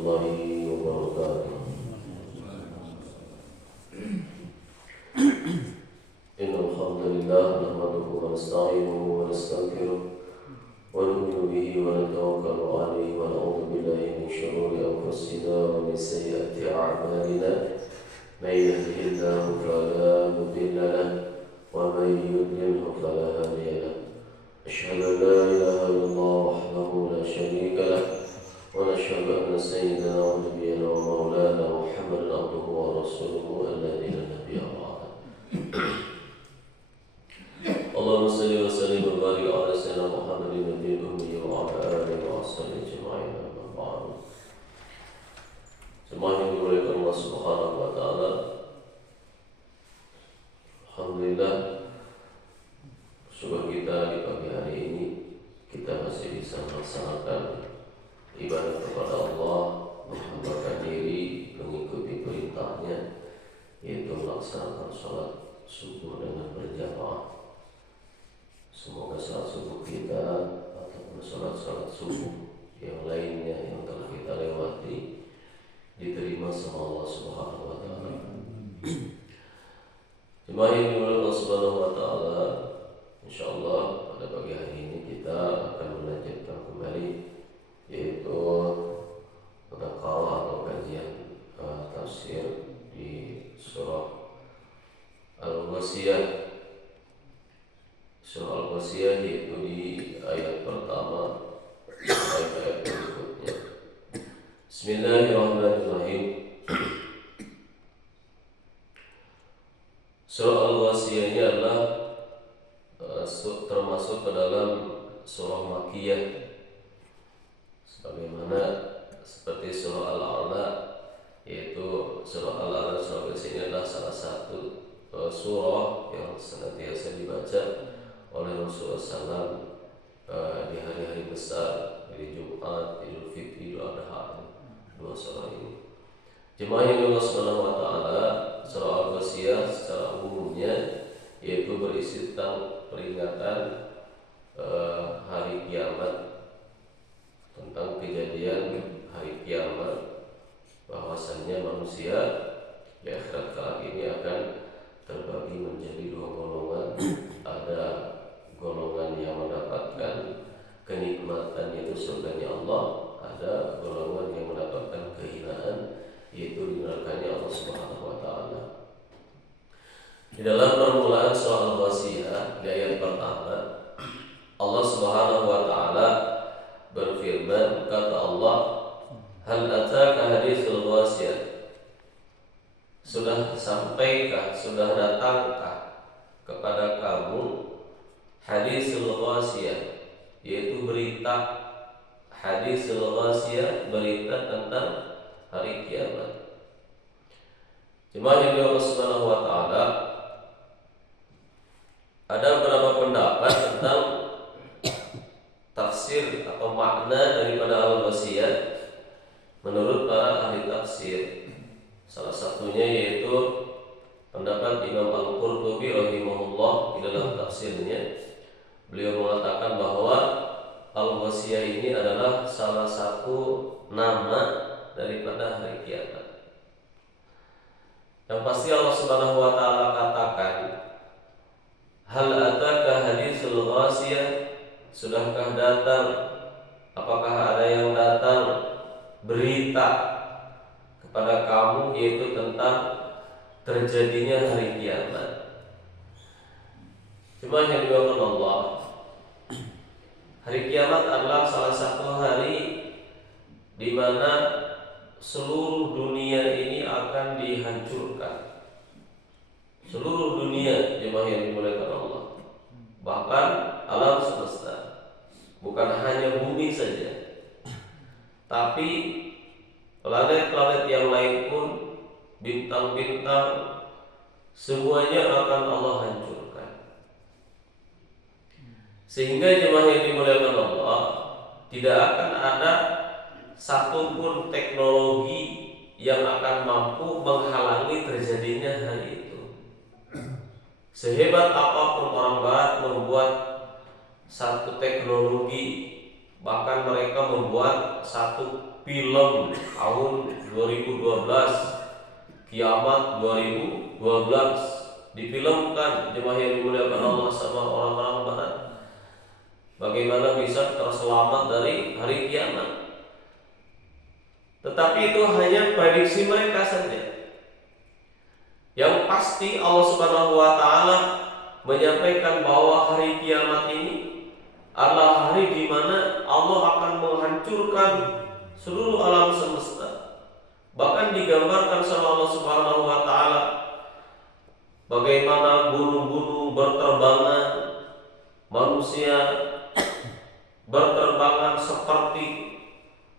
warahmatullahi wabarakatuh. Innal hamdalillah nahmaduhu wa nasta'inuhu wa nastaghfiruh wa nu'minu bihi wa natawakkalu 'alaihi wa na'udzu billahi min shururi anfusina wa min sayyiati a'malina. May yahdihillahu fala mudilla lahu wa may yudlilhu fala hadiya lahu. Asyhadu an la ilaha illallah wahdahu la syarika lahu wa nashhadu anna sayyidana wa nabiyyana wa maulana Muhammadan abduhu wa rasuluhu alladzi la nabiyya ba'dahu. Allahumma salli wa sallim wa barik ala sayyidina Muhammadin nabiyil ummi wa ala alihi wa sahbihi ajma'in. Amma ba'du. Semua yang dimuliakan Allah Subhanahu wa taala. Alhamdulillah, syukur kita di pagi hari ini kita masih bisa melaksanakan ibadah kepada Allah, menghambakan diri, mengikuti perintahnya, yaitu melaksanakan sholat subuh dengan berjamaah. Semoga sholat subuh kita ataupun sholat subuh yang lainnya yang telah kita lewati diterima sama Allah Subhanahu wa taala. Jemaah yang dimuliakan Allah Subhanahu wa taala, insyaallah pada pagi hari ini kita akan melanjutkan kembali yaitu mudzakarah atau kajian tafsir di surah Al-Ghasyiyah. Surah Al-Ghasyiyah yaitu di ayat pertama sampai ayat berikutnya. Bismillahirrahmanirrahim. Surah Al-Ghasyiyah ini adalah termasuk ke dalam surah Makkiyah, sebagaimana seperti surah Al-A'la, yaitu surah Al-A'la. Surah Al-Ghasyiyah ini adalah salah satu surah yang senantiasa dibaca oleh Rasulullah SAW di hari-hari besar, di Jumat, Idul Fitri, Idul Adha, dua surah ini. Jemaah yang Allah Subhanahu wa taala, surah Al-Ghasyiyah secara umumnya yaitu berisi tentang peringatan hari kiamat, tentang kejadian hari kiamat, bahwasannya manusia di akhirat kelak ini akan terbagi menjadi dua golongan. Ada golongan yang mendapatkan kenikmatan yaitu surganya Allah, ada golongan yang mendapatkan kehinaan yaitu dinerakanya Allah Subhanahu wa taala. Di dalam permulaan surah Al-Ghasyiyah di ayat pertama, Allah Subhanahu wa taala berfirman, kata Allah, hal ataka haditsul ghasyiyah, sudah sampaikah, sudah datangkah kepada kamu haditsul ghasyiyah, yaitu berita haditsul ghasyiyah, berita tentang hari kiamat. Jemaah yang Allah Subhanahu wa taala, ada beberapa pendapat tentang tafsir atau makna daripada Al-Ghasyiyah menurut para ahli tafsir. Salah satunya yaitu pendapat Imam Al-Qurtubi rahimahullah di dalam tafsirnya. Beliau mengatakan bahwa Al-Ghasyiyah ini adalah salah satu nama daripada hari kiamat. Yang pasti Allah Subhanahu wa taala katakan, hal ataka haditsul ghasyiyah, sudahkah datang, apakah ada yang datang berita kepada kamu yaitu tentang terjadinya hari kiamat. Cuma yang dilakukan Allah, hari kiamat adalah salah satu hari di mana seluruh dunia ini akan dihancurkan. Seluruh dunia, jemaah yang dimuliakan Allah, bahkan alam semesta, bukan hanya bumi saja, tapi planet-planet yang lain pun, bintang-bintang, semuanya akan Allah hancurkan. Sehingga jemaah yang dimuliakan Allah, tidak akan ada satupun teknologi yang akan mampu menghalangi terjadinya hari itu. Sehebat apapun orang Barat membuat satu teknologi, bahkan mereka membuat satu film tahun 2012, kiamat 2012 difilmkan jemaah yang dimuliakan Allah sama orang-orang barat. Bagaimana bisa terselamat dari hari kiamat? Tetapi itu hanya prediksi mereka saja. Yang pasti Allah Subhanahu wa taala menyampaikan bahwa hari kiamat ini adalah hari di mana Allah akan menghancurkan seluruh alam semesta. Bahkan digambarkan sama Allah Subhanahu wa taala bagaimana gunung-gunung berterbangan, manusia berterbangan seperti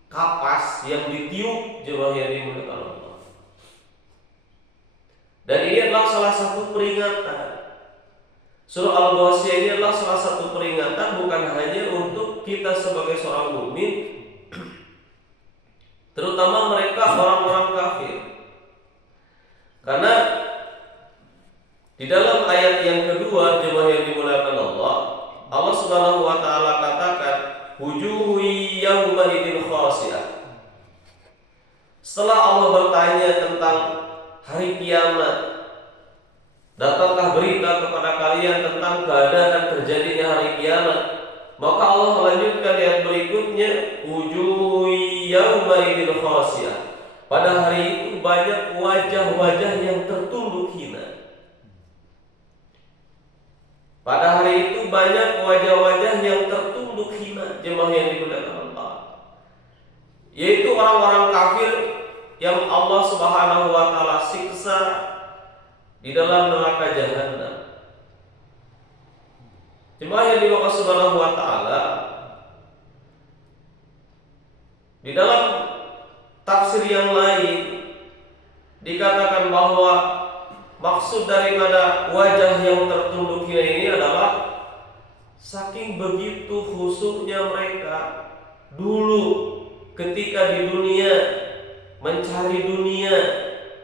kapas yang ditiup jemaah yang dimuliakan Allah. Dan ini adalah salah satu peringatan. Surah Al-Ghasyiyah ini adalah salah satu peringatan bukan hanya untuk kita sebagai seorang mukmin, terutama mereka orang-orang kafir. Karena di dalam ayat yang kedua jemaah yang dimuliakan Allah, Allah Subhanahu wa taala katakan wujuhu yawma idzin khashi'ah. Setelah Allah bertanya tentang hari kiamat, datangkah berita kepada kalian tentang keadaan terjadinya hari kiamat, maka Allah melanjutkan ayat berikutnya wujuhu yawma idzin khashi'ah. Pada hari itu banyak wajah-wajah yang tertunduk hina. Pada hari itu banyak wajah-wajah yang tertunduk hina jemaah yang dimuliakan Allah, yaitu orang-orang kafir yang Allah Subhanahu wa taala siksa di dalam neraka jahanam. Jemaah yang dimuliakan Subhanahu wa taala, di dalam tafsir yang lain dikatakan bahwa maksud daripada wajah yang tertunduk hina ini adalah saking begitu khusyuknya mereka dulu ketika di dunia mencari dunia,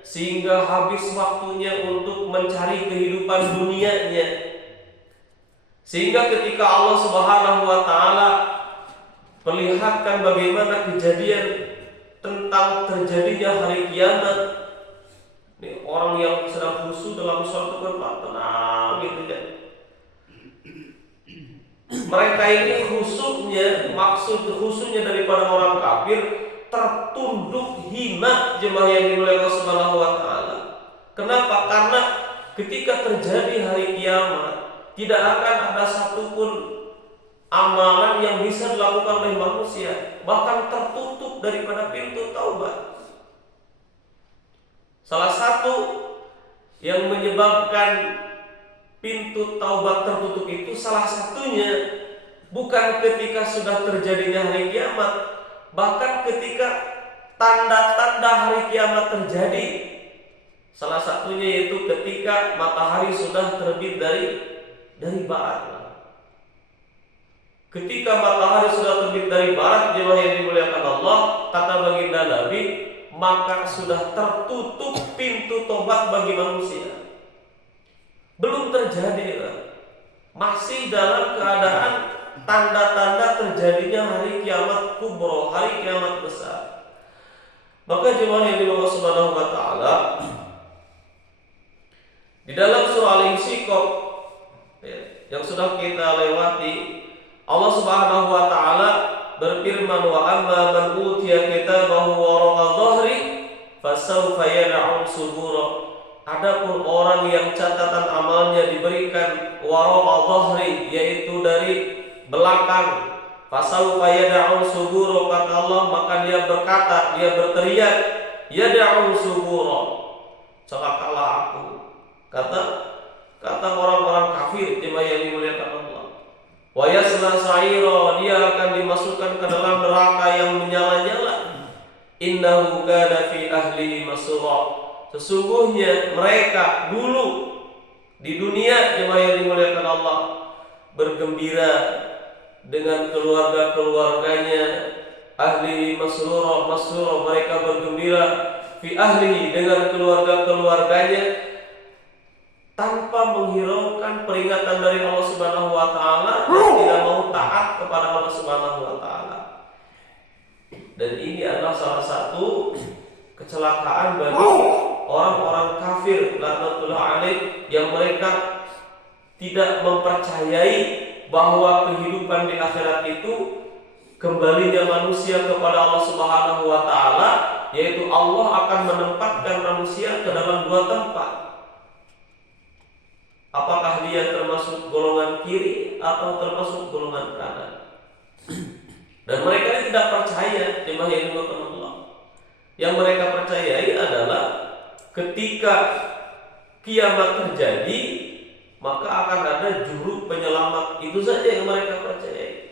sehingga habis waktunya untuk mencari kehidupan dunianya, sehingga ketika Allah Subhanahu wa taala perlihatkan bagaimana kejadian tentang terjadinya hari kiamat, ini orang yang sedang khusyuk dalam suatu tempat tenang gitu ya. Mereka ini khusyuknya, maksud khusyuknya daripada orang kafir tertunduk hina jemaah yang dimuliakan Subhanahu wa taala. Kenapa? Karena ketika terjadi hari kiamat tidak akan ada satupun amalan yang bisa dilakukan oleh manusia, bahkan tertutup daripada pintu taubat. Salah satu yang menyebabkan pintu taubat tertutup itu salah satunya bukan ketika sudah terjadinya hari kiamat, bahkan ketika tanda-tanda hari kiamat terjadi. Salah satunya yaitu ketika matahari sudah terbit dari barat. Ketika matahari sudah terbit dari barat, jemaah yang dimuliakan Allah, kata baginda Nabi, maka sudah tertutup pintu tobat bagi manusia. Belum terjadi, masih dalam keadaan tanda-tanda terjadinya hari kiamat kubro, hari kiamat besar. Maka jemaah yang dimuliakan Subhanahu wa taala, di dalam surah Al-Insyiqaq yang sudah kita lewati, Allah Subhanahu wa taala berfirman, wa amma man utiya kitabahu wara'a dhahri fasawfa yad'u subura. Adapun orang yang catatan amalnya diberikan wara'a dhahri, yaitu dari belakang, fasawfa yad'u subura, kata Allah, maka dia berkata, dia berteriak, yad'u subura, celakalah aku. Kata orang-orang kafir jemaah yang dimuliakan Allah. Wa yasla sa'ira, dia akan dimasukkan ke dalam neraka yang menyala-nyala. Innahu kana fi ahlihi masrura. Sesungguhnya mereka dulu di dunia jemaah yang dimuliakan Allah bergembira dengan keluarga-keluarganya. Ahli masrura, mereka bergembira fi ahlihi, dengan keluarga-keluarganya, tanpa menghiraukan peringatan dari Allah Subhanahu wa taala dan tidak mau taat kepada Allah Subhanahu wa taala. Dan ini adalah salah satu kecelakaan bagi orang-orang kafir laknatullah alaih, yang mereka tidak mempercayai bahwa kehidupan di akhirat itu kembalinya manusia kepada Allah Subhanahu wa taala, yaitu Allah akan menempatkan manusia ke dalam dua tempat. Apakah dia termasuk golongan kiri atau termasuk golongan kanan? Dan mereka tidak percaya jemaah yang dimuliakan Allah. Yang mereka percayai adalah ketika kiamat terjadi, maka akan ada juru penyelamat. Itu saja yang mereka percayai.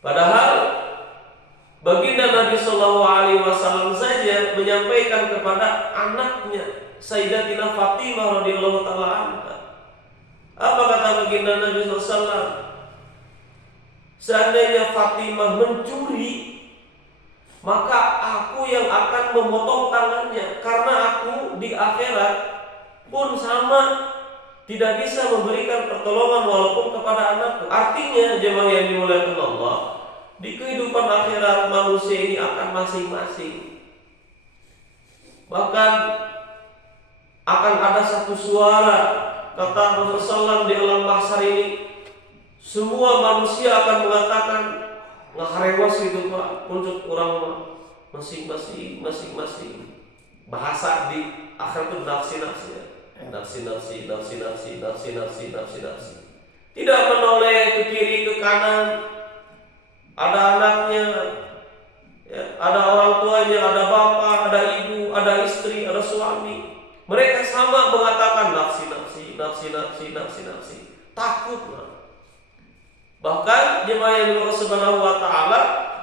Padahal baginda Nabi Shallallahu Alaihi Wasallam saja menyampaikan kepada anaknya Sayyidatina Fatimah radhiyallahu taala anha. Apa kata baginda Nabi Shallallahu Alaihi Wasallam? Seandainya Fatimah mencuri, maka aku yang akan memotong tangannya, karena aku di akhirat pun sama, tidak bisa memberikan pertolongan walaupun kepada anakku. Artinya jemaah yang dimuliakan Allah, di kehidupan akhirat manusia ini akan masing-masing. Bahkan akan ada satu suara, kata Rasulullah SAW di alam mahsyar ini, semua manusia akan mengatakan ngaharewas gitu Pak, untuk orang masing-masing. Bahasa di akhir itu nafsi. Tidak menoleh ke kiri ke kanan. Ada anaknya, ya, ada orang tuanya, ada bapak, ada ibu, ada istri, ada suami. Mereka sama mengatakan nafsi. Takut. Bahkan jemaah yang Allah Subhanahu wa taala,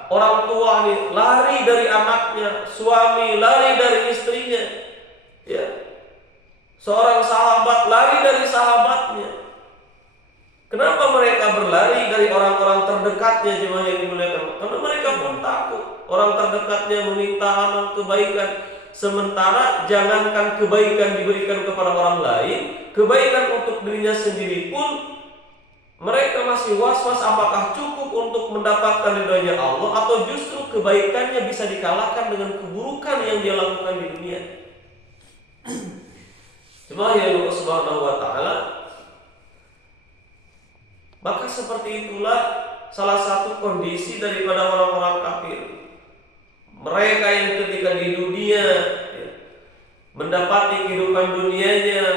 orang tua ini lari dari anaknya, suami lari dari istrinya, ya. Seorang sahabat lari dari sahabatnya. Kenapa mereka berlari dari orang-orang terdekatnya jemaah yang dimuliakan? Karena mereka pun takut. Orang terdekatnya meminta amal kebaikan, sementara jangankan kebaikan diberikan kepada orang lain, kebaikan untuk dirinya sendiri pun mereka masih was-was apakah cukup untuk mendapatkan ridhonya Allah, atau justru kebaikannya bisa dikalahkan dengan keburukan yang dia lakukan di dunia. Jemaah yang Allah Subhanahu wa taala, maka seperti itulah salah satu kondisi daripada orang-orang kafir. Mereka yang ketika di dunia mendapati kehidupan dunianya,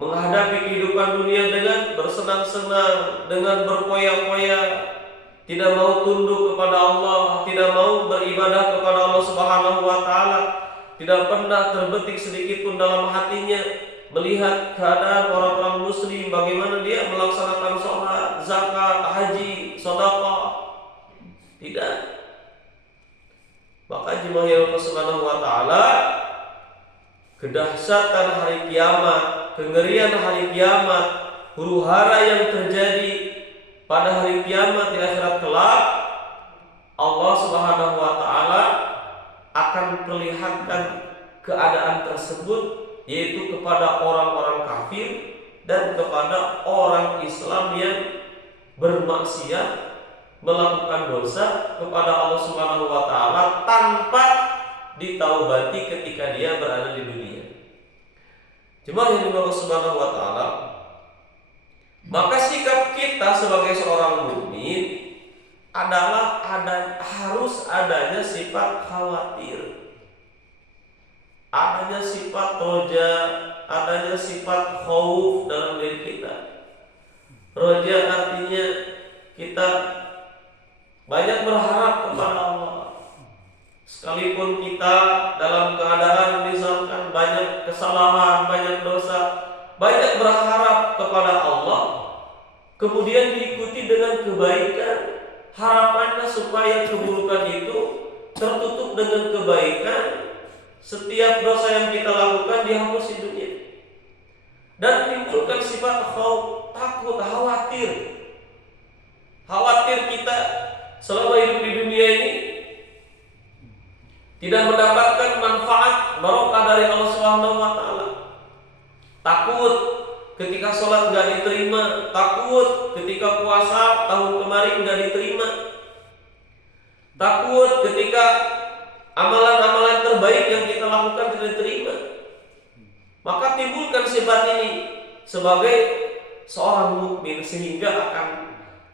menghadapi kehidupan dunia dengan bersenang-senang, dengan berpoya-poya, tidak mau tunduk kepada Allah, tidak mau beribadah kepada Allah Subhanahu wa taala, tidak pernah terbetik sedikit pun dalam hatinya melihat keadaan orang-orang muslim, bagaimana dia melaksanakan sholat, zakat, haji, sedekah. Tidak. Maka jemaah yang Allah Subhanahu wa taala, kedahsyatan hari kiamat, kengerian hari kiamat, huru-hara yang terjadi pada hari kiamat di akhirat kelak, Allah Subhanahu wa taala akan perlihatkan keadaan tersebut, yaitu kepada orang-orang kafir dan kepada orang Islam yang bermaksiat, melakukan dosa kepada Allah Subhanahu wa taala tanpa ditaubati ketika dia berada di dunia. Jemaah yang dimuliakan Allah Subhanahu wa taala, maka sikap kita sebagai seorang mukmin adalah harus adanya sifat khawatir, adanya sifat roja, adanya sifat khauf dalam diri kita. Roja artinya kita banyak berharap kepada Allah. Sekalipun kita dalam keadaan misalkan banyak kesalahan, banyak dosa, banyak berharap kepada Allah, kemudian diikuti dengan kebaikan, harapannya supaya keburukan itu tertutup dengan kebaikan. Setiap dosa yang kita lakukan dihapus di dunia, dan timbulkan sifat khauf, takut, khawatir. Khawatir kita selama hidup di dunia ini tidak mendapatkan manfaat barokah dari Allah Subhanahu wa taala. Takut ketika sholat nggak diterima, takut ketika puasa tahun kemarin nggak diterima. Takut ketika amalan-amalan terbaik yang kita lakukan tidak diterima. Maka timbulkan sifat ini sebagai seorang mukmin, sehingga akan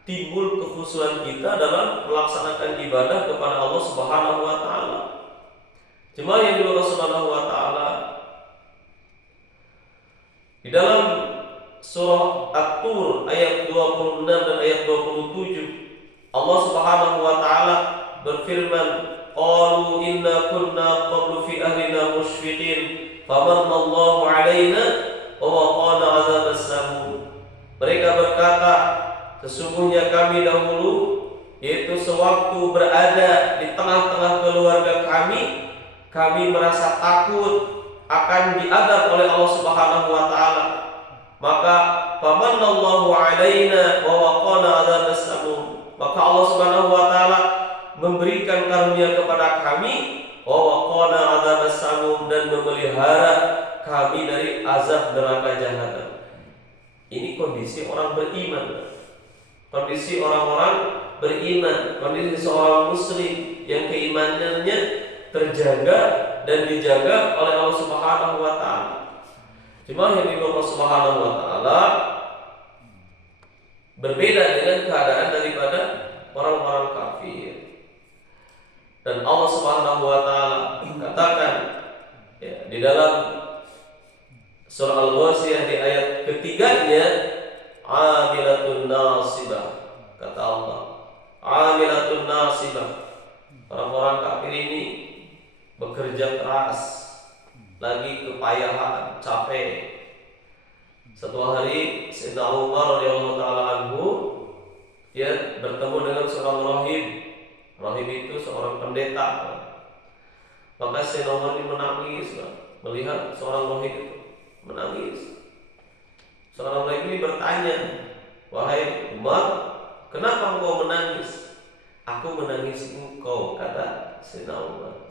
timbul kekhusyuan kita dalam melaksanakan ibadah kepada Allah Subhanahu wa taala. Jemaah yang dimuliakan Allah Subhanahu wa taala, di dalam surah At-Tur ayat 26 dan ayat 27, Allah Subhanahu wa taala berfirman, qalu inna kunna qablu fi ahlina musyfiqin famanallahu alaina wa waqana adzabas samum. Mereka berkata, sesungguhnya kami dahulu, yaitu sewaktu berada di tengah-tengah keluarga kami merasa takut akan diadab oleh Allah Subhanahu wa taala. Maka famanallahu alaina wa waqana adzabas samum. Maka Allah Subhanahu wa taala memberikan karunia kepada kami, wa waqana adzabas samum, dan memelihara kami dari azab neraka jahanam. Ini kondisi orang beriman. Kondisi orang-orang beriman, kondisi seorang muslim yang keimanannya terjaga dan dijaga oleh Allah Subhanahu wa taala. Cuma yang dimiliki Allah Subhanahu wa taala berbeda dengan keadaan daripada orang-orang kafir. Dan Allah Subhanahu wa taala katakan ya, di dalam surah Al-Ghasyiyah di ayat ketiganya, amilatun nasibah. Kata Allah, amilatun nasibah. Orang-orang kafir ini bekerja keras, lagi kepayahan, capek. Satu hari Sayyidina Umar radhiyallahu taala anhu dia bertemu dengan seorang rahib. Rahib itu seorang pendeta. Maka Sayyidina Umar ini menangis melihat seorang rahib itu menangis. Seorang rahib ini bertanya, wahai Umar, kenapa engkau menangis? Aku menangis engkau, kata Sayyidina Umar.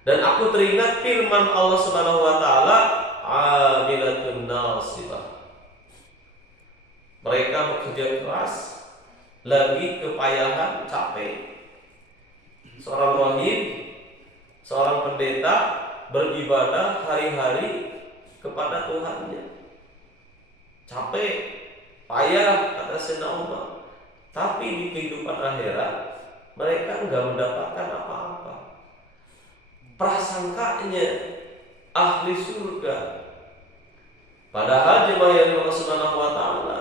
Dan aku teringat firman Allah Subhanahu wa taala, amilatun nasibah. Mereka bekerja keras, lagi kepayahan, capek. Seorang rahib, seorang pendeta beribadah hari-hari kepada Tuhannya. Capek, payah, kata Sayyidina Umar. Tapi di kehidupan akhirat mereka enggak mendapatkan apa-apa. Prasangkanya ahli surga. Padahal jemaah yang Allah Subhanahu wa taala,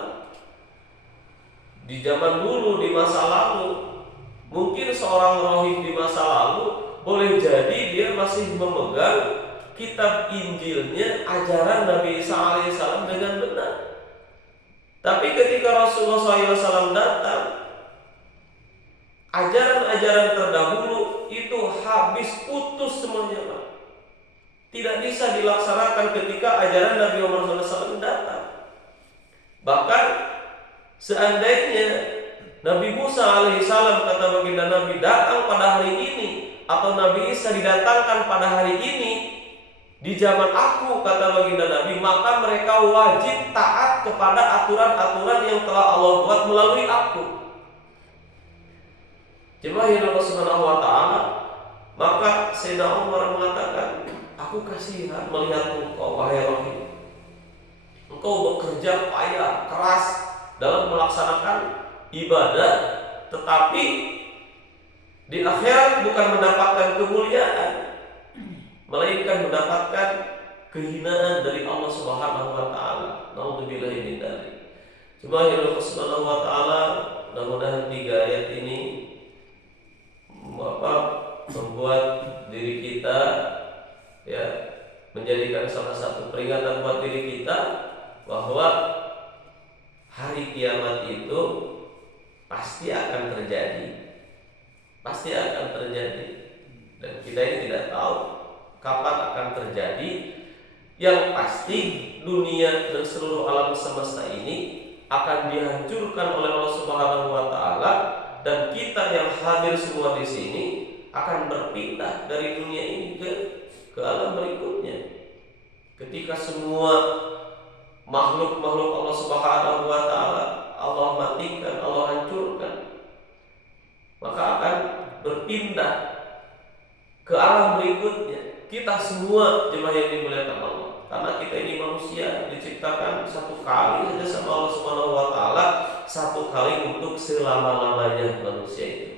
di zaman dulu, di masa lalu, mungkin seorang rahib di masa lalu boleh jadi dia masih memegang kitab Injilnya, ajaran Nabi Isa alaihissalam dengan benar. Tapi ketika Rasulullah SAW datang, ajaran-ajaran terdahulu itu habis, putus semuanya, Pak. Tidak bisa dilaksanakan ketika ajaran Nabi Muhammad SAW datang. Bahkan seandainya Nabi Musa alaihissalam, kata baginda Nabi, datang pada hari ini, atau Nabi Isa didatangkan pada hari ini di zaman aku, kata baginda Nabi, maka mereka wajib taat kepada aturan-aturan yang telah Allah buat melalui aku. Jemaah yang Allah Subhanahu wa taala, maka Sayyidina Umar mengatakan, aku kasihan melihat engkau, wahai rahib. Engkau bekerja payah, keras dalam melaksanakan ibadah, tetapi di akhirat bukan mendapatkan kemuliaan, melainkan mendapatkan kehinaan dari Allah Subhanahu wa taala. Nauzubillahi min dzalik. Cuma yang Allah Subhanahu wa taala, mudah-mudahan 3 ayat ini membuat diri kita ya menjadikan salah satu peringatan buat diri kita bahwa hari kiamat itu pasti akan terjadi. Pasti akan terjadi. Dan kita ini tidak tahu kapan akan terjadi. Yang pasti dunia dan seluruh alam semesta ini akan dihancurkan oleh Allah Subhanahu wa taala, dan kita yang hadir semua di sini akan berpindah dari dunia ini ke alam berikutnya. Ketika semua makhluk-makhluk Allah Subhanahu wa taala Allah matikan, Allah hancurkan, maka akan berpindah ke alam berikutnya. Kita semua jemaah yang dimuliakan Allah, karena kita ini manusia diciptakan satu kali saja sama Allah Subhanahu wa taala, satu kali untuk selama-lamanya manusia itu.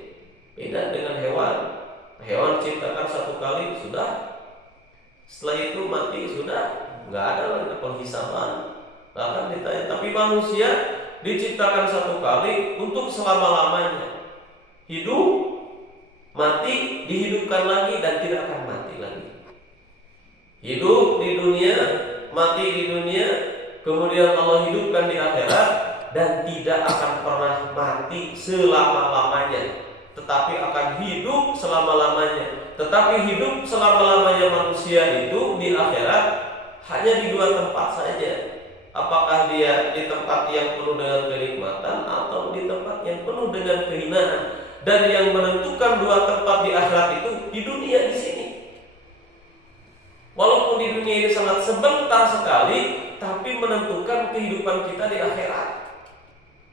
Beda dengan hewan. Hewan diciptakan satu kali sudah, setelah itu mati sudah, nggak ada lagi penghisaban, bahkan ditanya. Tapi manusia diciptakan satu kali untuk selama-lamanya. Hidup, mati, dihidupkan lagi dan tidak akan mati lagi. Hidup di dunia, mati di dunia, kemudian Allah hidupkan di akhirat dan tidak akan pernah mati selama-lamanya, tetapi akan hidup selama-lamanya. Tetapi hidup selama-lamanya manusia itu di akhirat hanya di dua tempat saja. Apakah dia di tempat yang penuh dengan kenikmatan atau di tempat yang penuh dengan kehinaan. Dan yang menentukan dua tempat di akhirat itu di dunia di sini. Walaupun di dunia ini sangat sebentar sekali, tapi menentukan kehidupan kita di akhirat.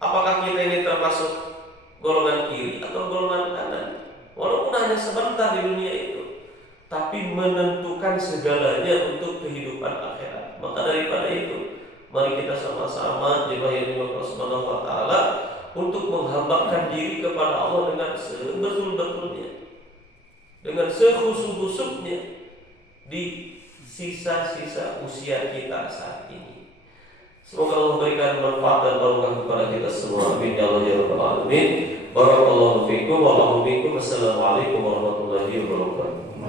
Apakah kita ini termasuk golongan kiri atau golongan kanan? Walaupun hanya sebentar di dunia itu, tapi menentukan segalanya untuk kehidupan akhirat. Maka daripada itu, mari kita sama-sama jemaah yang dimuliakan Allah Subhanahu wa taala untuk menghambakan diri kepada Allah dengan sebetul-betulnya, dengan sekhusyuk-khusyuknya di sisa-sisa usia kita saat ini. Semoga Allah berikan manfaat dan barokah kepada kita semua. Amin ya Allah ya rabbal alamin. Barakallahu fiikum wa lahu bikum. Assalamualaikum warahmatullahi wabarakatuh.